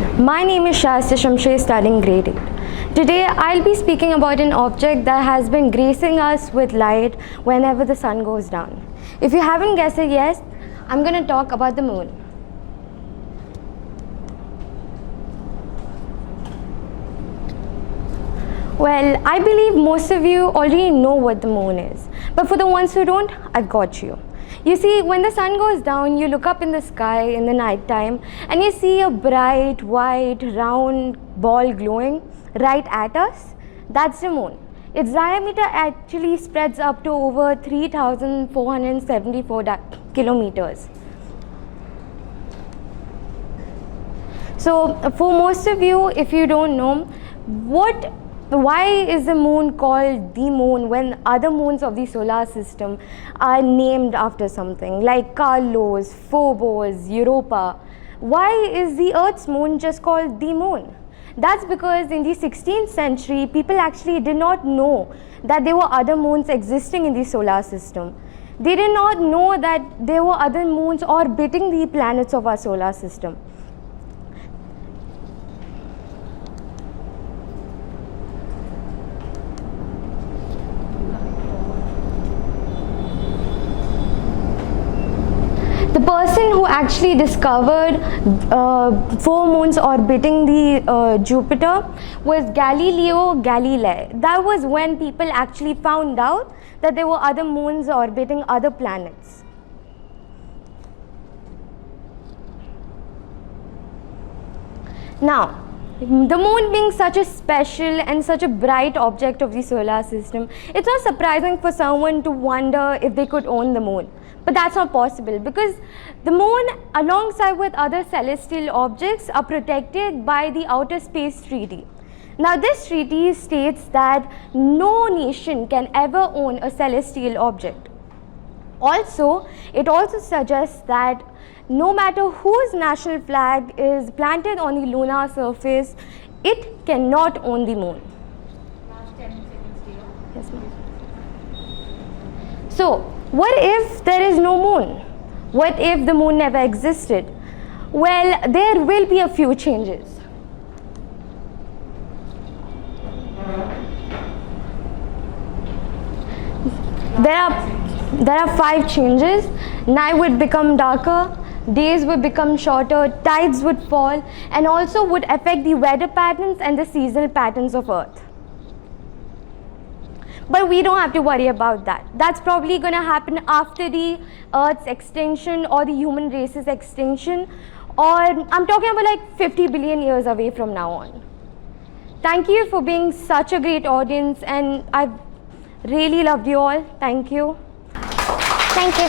everyone, my name is Shaesta Shamsheer studying grade 8. Today I'll be speaking about an object that has been gracing us with light whenever the sun goes down. If you haven't guessed it yet, I'm going to talk about the moon. Well, I believe most of you already know what the moon is, but for the ones who don't, I've got you. You see, when the sun goes down, you look up in the sky in the night time and you see a bright, white, round ball glowing right at us. That's the moon. Its diameter actually spreads up to over 3,474 kilometers. So, for most of you, if you don't know, why is the moon called the moon when other moons of the solar system are named after something like Carlos, Phobos, Europa? Why is the Earth's moon just called the moon? That's because in the 16th century, people actually did not know that there were other moons existing in the solar system. They did not know that there were other moons orbiting the planets of our solar system. The person who actually discovered 4 moons orbiting the Jupiter was Galileo Galilei. That was when people actually found out that there were other moons orbiting other planets. Now, the moon being such a special and such a bright object of the solar system, it's not surprising for someone to wonder if they could own the moon. But that's not possible because the moon, alongside with other celestial objects, are protected by the Outer Space Treaty. Now, this treaty states that no nation can ever own a celestial object. Also, it also suggests that no matter whose national flag is planted on the lunar surface, it cannot own the moon. Last 10 seconds, dear. Yes, ma'am. So, what if there is no moon? What if the moon never existed? Well, there will be a few changes. There are 5 changes. Night would become darker, days would become shorter, tides would fall, and also would affect the weather patterns and the seasonal patterns of Earth. But we don't have to worry about that. That's probably going to happen after the Earth's extinction or the human race's extinction, or I'm talking about like 50 billion years away from now on. Thank you for being such a great audience, and I've really loved you all. Thank you. Thank you.